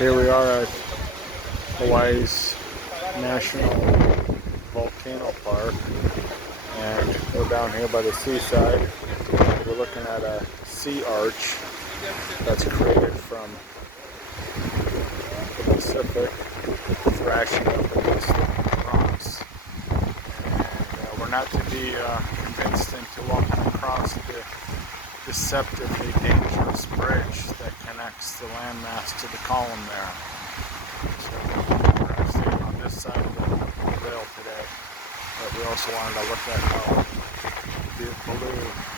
Here we are at Hawaii's National Volcano Park, and we're down here by the seaside. We're looking at a sea arch that's created from the Pacific thrashing up against the rocks. And we're not to be convinced into walking across the deceptively dangerous bridge that connects the landmass to the column there. So we're staying on this side of the rail today, but we also wanted to look at how the blue